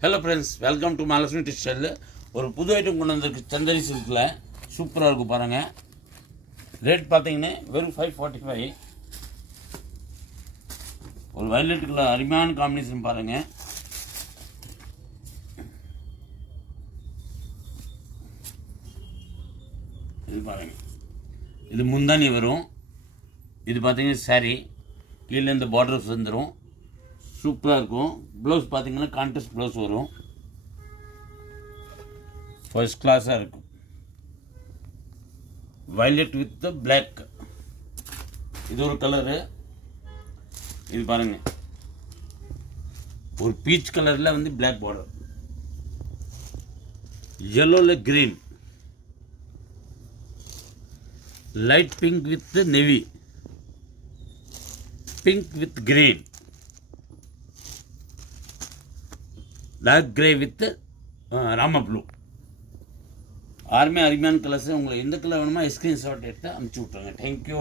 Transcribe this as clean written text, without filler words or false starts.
Hello friends, welcome to Mahalakshmi textile. ஒரு புது item கொண்டு வந்திருக்கு. சந்தரி சில்கில் சூப்பராக இருக்கும் பாருங்கள். ரேட் பார்த்தீங்கன்னா வெறும் 545. ஒரு வயலட் கலர் அருமையான காம்பினேஷன் பாருங்கள். இது பாருங்கள், இது முந்தானி வரும். இது பார்த்தீங்கன்னா சாரீ கீழே இந்த பார்டர்ஸ் வந்துடும். சூப்பராக இருக்கும். ப்ளவுஸ் பார்த்தீங்கன்னா கான்ட்ராஸ்ட் ப்ளவுஸ் வரும். ஃபர்ஸ்ட் கிளாஸாக இருக்கும். வயலட் வித் பிளாக், இது ஒரு கலரு. இது பாருங்கள், ஒரு பீச் கலரில் வந்து பிளாக் பார்டர், yellowல green, light pink with navy, pink with green, dark grey with Rama blue. ஆறுமே அருமையான கலர்ஸ். உங்களுக்கு எந்த கலர் வேணுமோ ஸ்க்ரீன்ஷாட் எடுத்து அனுப்பிச்சி விட்ருங்க. தேங்க்யூ.